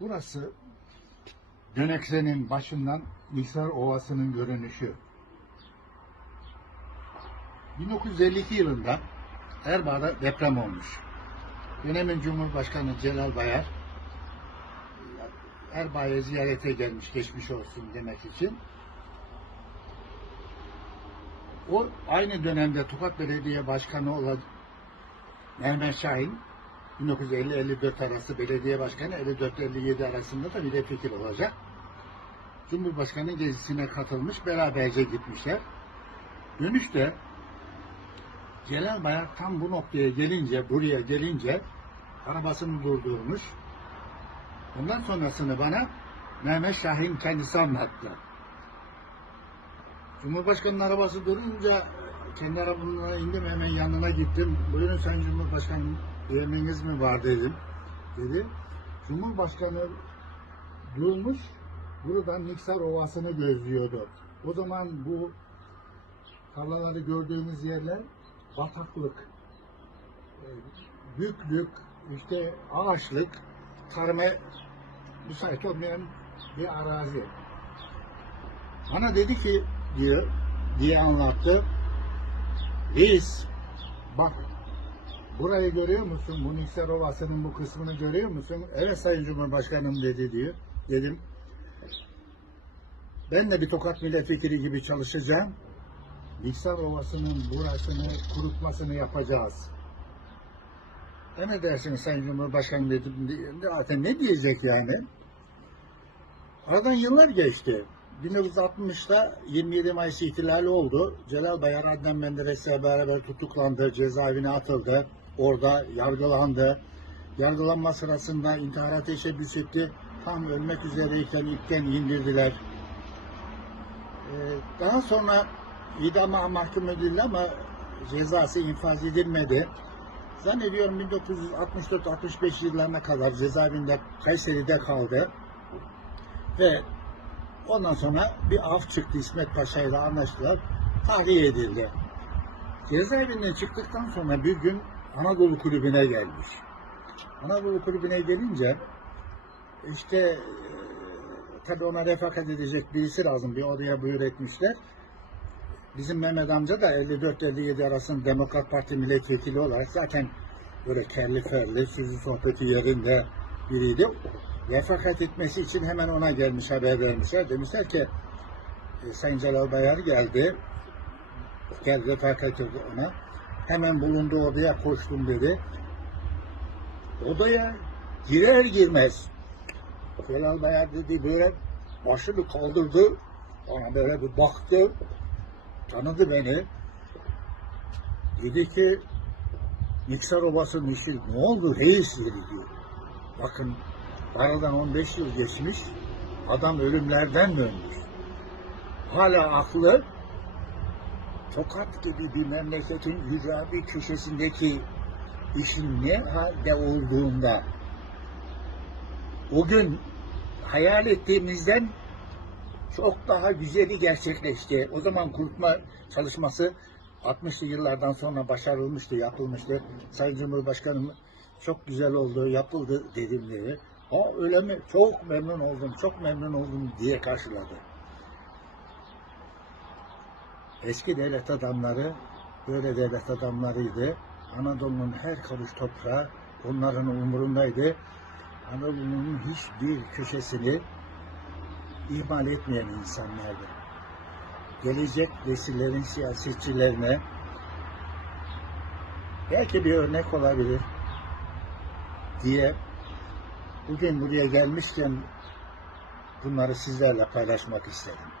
Burası Dönekse'nin başından Niksar Ovası'nın görünüşü. 1952 yılında Erbaa'da deprem olmuş. Dönemin Cumhurbaşkanı Celal Bayar Erbaa'ya ziyarete gelmiş geçmiş olsun demek için. O aynı dönemde Tokat Belediye Başkanı olan Mehmet Şahin 1950-54 arası belediye başkanı 54-57 arasında da milletvekili olacak. Cumhurbaşkanı gezisine katılmış, beraberce gitmişler. Dönüşte Celal Bayar tam bu noktaya gelince, buraya gelince arabasını durdurmuş. Ondan sonrasını bana Mehmet Şahin kendisi anlattı. Cumhurbaşkanının arabası durunca kendi arabamdan indim hemen yanına gittim. Buyurun Sayın Cumhurbaşkanım bir emriniz mi var dedim. Dedi. Cumhurbaşkanı durmuş buradan Niksar Ovası'nı gözlüyordu. O zaman bu tarlaları gördüğümüz yerler bataklık, e, büklük, işte ağaçlık, tarıma müsait olmayan bir arazi. Bana dedi ki diyor diye anlattı. Reis bak burayı görüyor musun? Bu Niksar Ovası'nın bu kısmını görüyor musun? Evet Sayın Cumhurbaşkanım dedi diyor. Dedim. Ben de bir tokat milletvekili gibi çalışacağım. Niksar Ovası'nın burasını kurutmasını yapacağız. Emredersiniz Sayın Cumhurbaşkanım dedim. Zaten ne diyecek yani? Aradan yıllar geçti. 1960'da 27 Mayıs ihtilali oldu. Celal Bayar Adnan Menderes'le beraber tutuklandı, cezaevine atıldı. Orada yargılandı. Yargılanma sırasında intihara teşebbüs etti. Tam ölmek üzereyken ipten indirdiler. Ee, daha sonra idama mahkum edildi ama cezası infaz edilmedi. Zannediyorum 1964-65 yıllarına kadar cezaevinde Kayseri'de kaldı. Ve ondan sonra bir af çıktı İsmet Paşa ile anlaştılar. Tahliye edildi. Cezaevinden çıktıktan sonra bir gün Anadolu Kulübü'ne gelmiş. Anadolu Kulübü'ne gelince işte e, tabii ona refakat edecek birisi lazım. Bir odaya buyur etmişler. Bizim Mehmet amca da 54-57 arasında Demokrat Parti milletvekili olarak zaten böyle kerli ferli, sözü sohbeti yerinde biriydi. Refakat etmesi için hemen ona gelmiş haber vermişler. Demişler ki e, Sayın Celal Bayar geldi. Gel refakat et ona. Hemen bulunduğu odaya koştum dedi. Odaya girer girmez Celal Bayar dedi böyle başını kaldırdı. Bana böyle bir baktı. Tanıdı beni. Dedi ki Niksar Obası'nın işi ne oldu reis dedi diyor. Bakın aradan 15 yıl geçmiş. Adam ölümlerden dönmüş. Hala aklı Tokat gibi bir memleketin ücrabi köşesindeki işin ne halde olduğunda o gün hayal ettiğimizden çok daha güzeli gerçekleşti. O zaman kurutma çalışması 60'lı yıllardan sonra başarılmıştı, yapılmıştı. Sayın Cumhurbaşkanım çok güzel oldu, yapıldı dedim dedi. Ha öyle mi? Çok memnun oldum, çok memnun oldum diye karşıladı. Eski devlet adamları böyle devlet adamlarıydı. Anadolu'nun her karış toprağı onların umurundaydı. Anadolu'nun hiçbir köşesini ihmal etmeyen insanlardı. Gelecek nesillerin siyasetçilerine belki bir örnek olabilir diye bugün buraya gelmişken bunları sizlerle paylaşmak istedim.